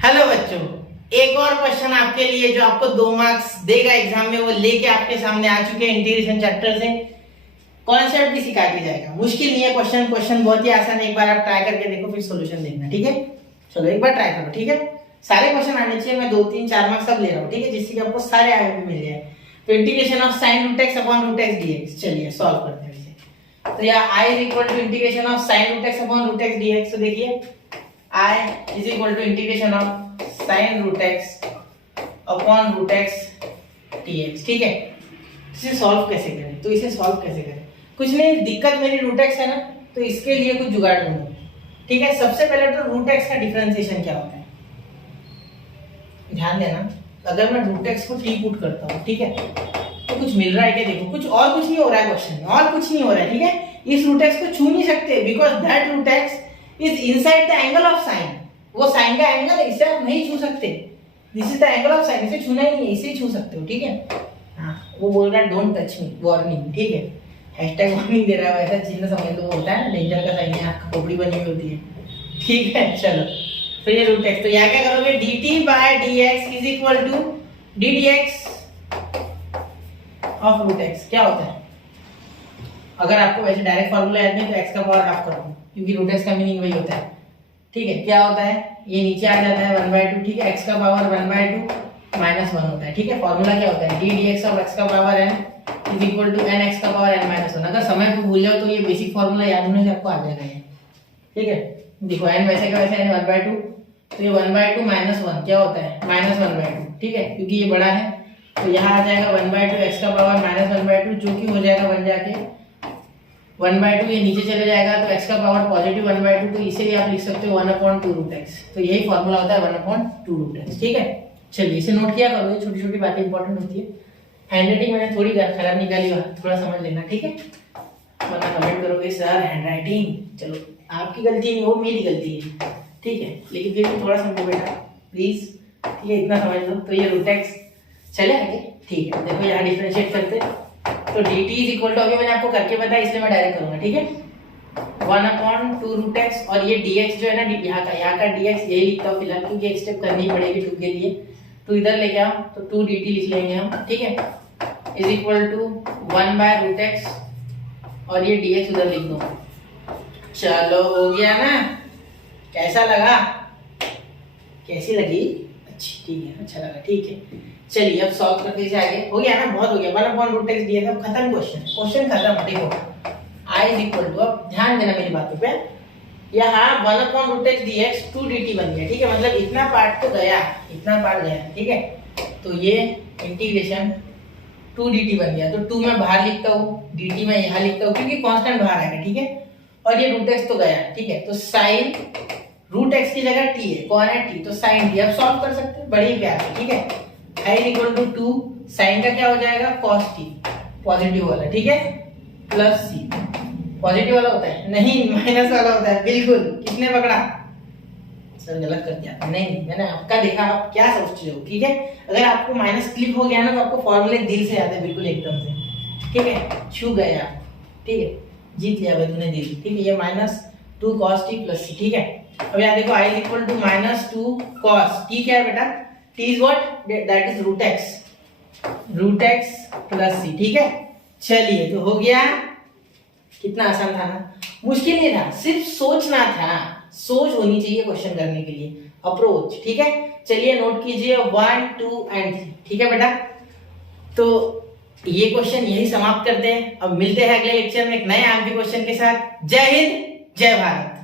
Hello बच्चों, एक और क्वेश्चन आपके लिए जो आपको 2 मार्क्स देगा एग्जाम में, वो लेके आपके सामने आ चुके हैं। इंटीग्रेशन चैप्टर से कॉन्सेप्ट भी सिखा के जाएगा। मुश्किल नहीं है क्वेश्चन बहुत ही आसान है। एक बार आप ट्राई करके देखो, फिर सॉल्यूशन देखना, ठीक है। चलो एक बार ट्राई करो, ठीक है। सारे क्वेश्चन आने चाहिए, मैं 2 3 4 मार्क्स सब ले रहा हूँ, ठीक है, जिससे कि आपको सारे आगे भी मिल जाए। तो integration of sin root x upon root x dx, चलिए सॉल्व करते हैं इसे। तो यहाँ i is equal to integration of sin root x upon root x dx। तो देखिए i is equal to integration of sin root x upon root x dx, ठीक है। इसे सॉल्व कैसे करें? तो इसे सॉल्व कैसे करें? कुछ नहीं, दिक्कत मेरी रूट x है ना, तो इसके लिए कुछ जुगाड़ ढूंढो, ठीक है। सबसे पहले तो रूट x का डिफरेंशिएशन क्या होता है, ध्यान देना। अगर मैं रूट x को t पुट करता हूँ, ठीक है, तो कुछ मिल रहा है क्या? देखो, कुछ नहीं हो रहा है क्वेश्चन में, और कुछ नहीं हो रहा है, ठीक है। इस रूट x को छू नहीं सकते, because that root x is inside the angle of sine. वो साइन का एंगल है, इसे आप नहीं छू सकते। This is the angle of sine, इसे छूना ही नहीं है, इसे छू सकते हो, ठीक है। हाँ, वो बोल रहा है डोंट टच मी, वार्निंग, ठीक है। हैशटैग वार्निंग दे रहा है, वैसा चिन्ह समझ लो, होता है ना डेंजर का साइन, यहाँ खोपड़ी बनी हुई होती है, ठीक है। चलो, तो ये रूट x, तो यहाँ क्या करोगे, dt by dx is equal to ddx of root x। क्या होता है? अगर आपको वैसे डायरेक्ट फार्मूला याद नहीं तो x का पावर हाफ कर दो, क्योंकि रूट x का मीनिंग वही होता है, ठीक है। क्या होता है, ये नीचे आ जाता है 1/2, ठीक है। x का पावर 1/2 माइनस 1 होता है, ठीक है। फार्मूला क्या होता है, ddx ऑफ x का power n is equal to nx का पावर n माइनस 1। अगर समय को भूल जाओ तो ये बेसिक फार्मूला याद होने से आपको आ जाएगा, ठीक है। देखो n वैसे का वैसे n 1/2, तो ये 1/2 माइनस 1 क्या होता है, माइनस 1/2, ठीक है, क्योंकि ये बड़ा है। तो यहाँ आ जाएगा 1/2 x का पावर माइनस 1/2, जो कि हो जाएगा बन जाके 1/2, ये नीचे चले जाएगा तो x का पावर पॉजिटिव 1/2, तो इसे भी आप लिख सकते हो 1/2 रूट x। तो यही फॉर्मूला होता है 1/2 रूट x, ठीक है। चलिए इसे नोट किया करो, ये छोटी छोटी बातें इंपॉर्टेंट होती है। हैंडराइटिंग मैंने थोड़ी खराब निकाली, थोड़ा समझ लेना, ठीक है, वरना कमेंट करोगे सर हैंडराइटिंग। चलो, आपकी गलती नहीं, वो मेरी गलती है, ठीक है, लेकिन फिर भी थोड़ा समझो बेटा प्लीज, ठीक है, इतना समझ लो। तो ये रूट x चले आगे, ठीक है। देखो यहाँ डिफरेंशिएट करते, तो dt इज इक्वल टू, अभी मैंने आपको करके बताया इसलिए मैं डायरेक्ट करूंगा, ठीक है, 1/2 रूट x, और ये dx जो है ना, यहाँ का dx यही लिखता हूँ फिलहाल, क्योंकि एक स्टेप करनी पड़ेगी 2 के लिए। तो इधर लेके आओ, तो 2 dt लिख लेंगे हम, ठीक है, इज इक्वल टू 1/√x, और ये dx उधर लिख दो। चलो हो गया ना, कैसा लगा, कैसी लगी? अच्छी, ठीक है, अच्छा लगा, ठीक है। चलिए अब सॉल्व करते हैं आगे। हो गया ना, बहुत हो गया, 1/√x दिया था, खत्म क्वेश्चन खत्म। देखो i इज इक्वल टू, अब ध्यान देना मेरी बातों पे, यहाँ 1/√x dx 2 dt बन गया, ठीक है। मतलब इतना पार्ट तो गया, इतना पार्ट गया, ठीक है। तो ये इंटीग्रेशन 2 dt बन गया, तो 2 मैं बाहर लिखता हूँ, dt मैं यहाँ लिखता हूँ, क्योंकि कांस्टेंट बाहर आएगा, ठीक है। और ये रूट x तो गया, ठीक है। तो साइन रूट x की जगह t है, कौन है t, तो साइन t। अब सॉल्व कर सकते हैं बड़ी प्यार से, ठीक है। i इक्वल टू 2, साइन का क्या हो जाएगा, cos t, पॉजिटिव वाला, ठीक है, प्लस c, पॉजिटिव वाला होता है नहीं, माइनस वाला होता है, बिल्कुल। किसने पकड़ा? सर गलत कर दिया, नहीं, मैंने आपका देखा, आप क्या सोचते हो, ठीक है। अगर आपको माइनस क्लिक हो गया ना, तो आपको फॉर्मूले दिल से याद है, बिल्कुल एकदम से, ठीक है। छू गए आप, ठीक है, जीत लिया भाई तूने दिल, ठीक है। ये -2 cos t प्लस c, ठीक है। अब यहाँ देखो i is equal to -2 cos t, क्या है बेटा, t is what, that is root x plus c, ठीक है। चलिए, तो हो गया, कितना आसान था ना, मुश्किल नहीं था, सिर्फ सोचना था, सोच होनी चाहिए क्वेश्चन करने के लिए, अप्रोच, ठीक है। चलिए नोट कीजिए 1 2 एंड 3, ठीक है बेटा। तो ये क्वेश्चन यही समाप्त करते हैं। अब मिलते हैं अगले लेक्चर में एक नए आंसर क्वेश्चन के साथ। जय हिंद, जय भारत।